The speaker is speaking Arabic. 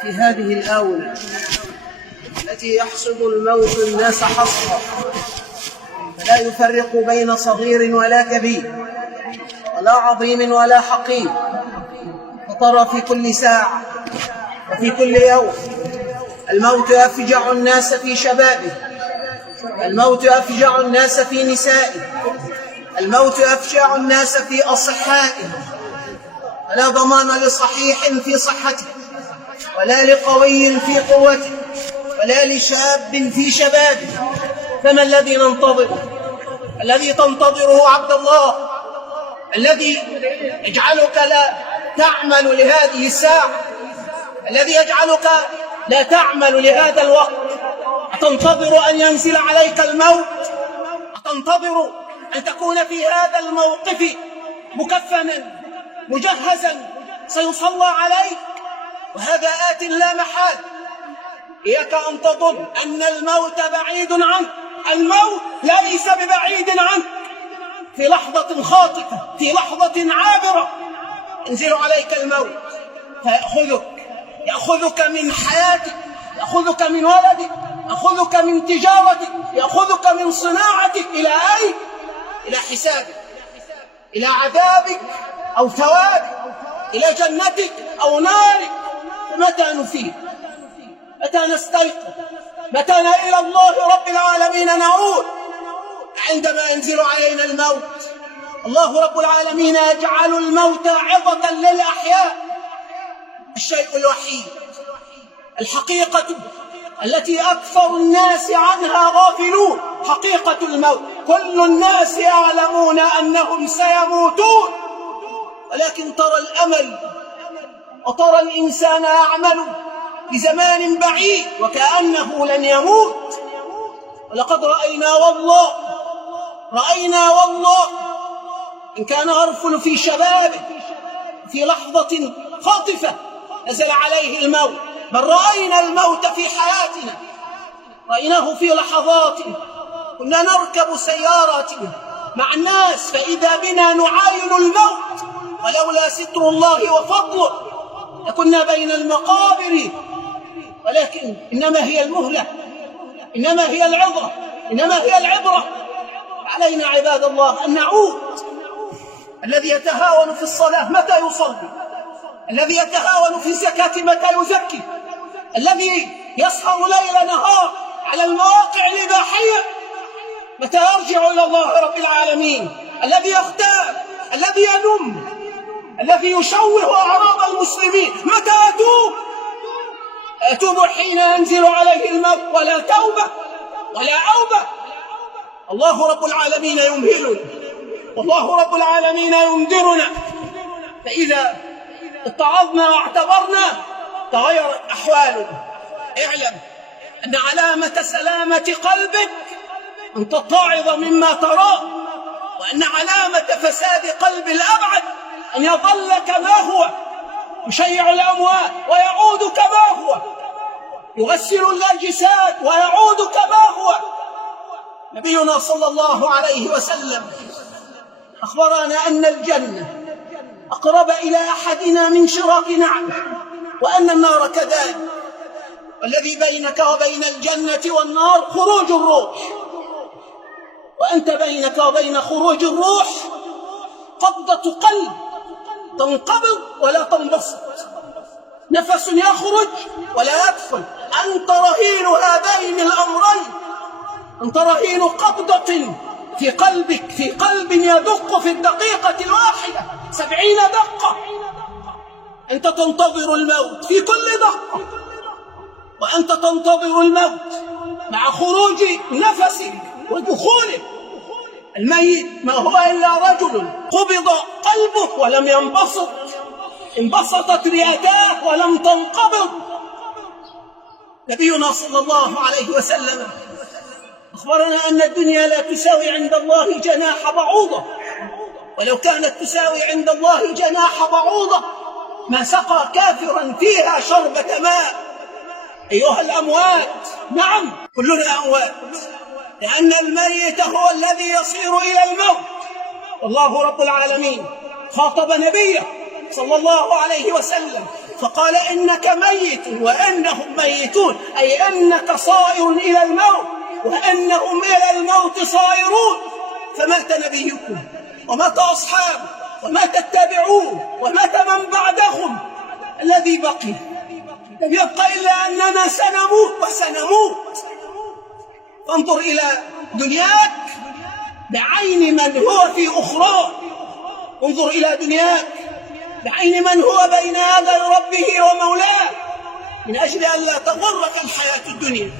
في هذه الآونة التي يحصد الموت الناس حصرا فلا يفرق بين صغير ولا كبير ولا عظيم ولا حقير، فترى في كل ساعة وفي كل يوم الموت يفجع الناس في شبابه، الموت يفجع الناس في نسائه، الموت يفجع الناس في أصحائه، فلا ضمان لصحيح في صحته ولا لقوي في قوته ولا لشاب في شبابه. فما الذي ننتظره؟ الذي تنتظره عبد الله، الذي يجعلك لا تعمل لهذه الساعة، الذي يجعلك لا تعمل لهذا الوقت. أتنتظر أن ينزل عليك الموت؟ أتنتظر أن تكون في هذا الموقف مكفنا مجهزا سيصلى عليك؟ وهذا آت لا محال. إياك أن تظن أن الموت بعيد عنك، الموت ليس ببعيد عنك. في لحظة خاطفة، في لحظة عابرة ينزل عليك الموت يأخذك من حياتك، يأخذك من ولدك، يأخذك من تجارتك، يأخذك من صناعتك. إلى أين؟ إلى حسابك، إلى عذابك أو ثوابك، إلى جنتك أو نارك. متى نفيق؟ متى نستيقظ؟ متى إلى الله رب العالمين نعود؟ عندما ينزل علينا الموت. الله رب العالمين يجعل الموت عظة للأحياء. الشيء الوحيد، الحقيقة التي أكثر الناس عنها غافلون، حقيقة الموت. كل الناس يعلمون أنهم سيموتون، ولكن ترى الأمل وترى الإنسان يعمل بزمان بعيد وكأنه لن يموت. ولقد رأينا والله إن كان يرفل في شبابه في لحظة خاطفة نزل عليه الموت، بل رأينا الموت في حياتنا، رأيناه في لحظات كنا نركب سياراتنا مع الناس فإذا بنا نعاين الموت، ولولا ستر الله وفضله لكنا بين المقابر. ولكن إنما هي المهلة، إنما هي العظة، إنما هي العبرة. علينا عباد الله أن نعود. الذي يتهاون في الصلاة متى يصلي؟ الذي يتهاون في الزكاة متى يزكي؟ الذي يسهر ليل نهار على المواقع الإباحية متى يرجع إلى الله رب العالمين؟ الذي يغتاب، الذي ينم، الذي يشوه أعراض المسلمين متى يتوب؟ يتوب حين ينزل عليه الموت، ولا توبة ولا أوبة. الله رب العالمين يمهلنا، والله رب العالمين ينذرنا. فإذا اتعظنا واعتبرنا تغيرت أحوالنا. اعلم أن علامة سلامة قلبك أن تتعظ مما تراه، وأن علامة فساد قلب الأبعد أن يظل كما هو يشيع الأموات ويعود كما هو، يغسل الأجساد ويعود كما هو. نبينا صلى الله عليه وسلم أخبرنا أن الجنة أقرب إلى أحدنا من شراك نعله، وأن النار كذلك. والذي بينك وبين الجنة والنار خروج الروح، وأنت بينك وبين خروج الروح قبضة قلب تنقبض ولا تنبسط، نفس يخرج ولا يدخل. أنت رهين هذين الأمرين، أنت رهين قبضة في قلبك، في قلب يدق في الدقيقة الواحدة 70 دقة. أنت تنتظر الموت في كل دقة، وأنت تنتظر الموت مع خروج نفسك ودخوله. الميت ما هو إلا رجل قبض قلبه ولم ينبسط، انبسطت رئتاه ولم تنقبض. نبينا صلى الله عليه وسلم أخبرنا أن الدنيا لا تساوي عند الله جناح بعوضة، ولو كانت تساوي عند الله جناح بعوضة ما سقى كافرا فيها شربة ماء. أيها الأموات، نعم كلنا أموات، لأن الميت هو الذي يصير إلى الموت. والله رب العالمين خاطب نبيه صلى الله عليه وسلم، فقال إنك ميت وإنهم ميتون، أي أنك صائر إلى الموت وأنهم إلى الموت صائرون. فمات نبيكم ومات أصحابه ومات التابعون ومات من بعدهم. الذي بقي لم يبقى إلا أننا سنموت وسنموت. فانظر إلى دنياك بعين من هو في أخرى، انظر إلى دنياك بعين من هو بين يدي ربه ومولاه، من أجل أن لا تغرك الحياة الدنيا.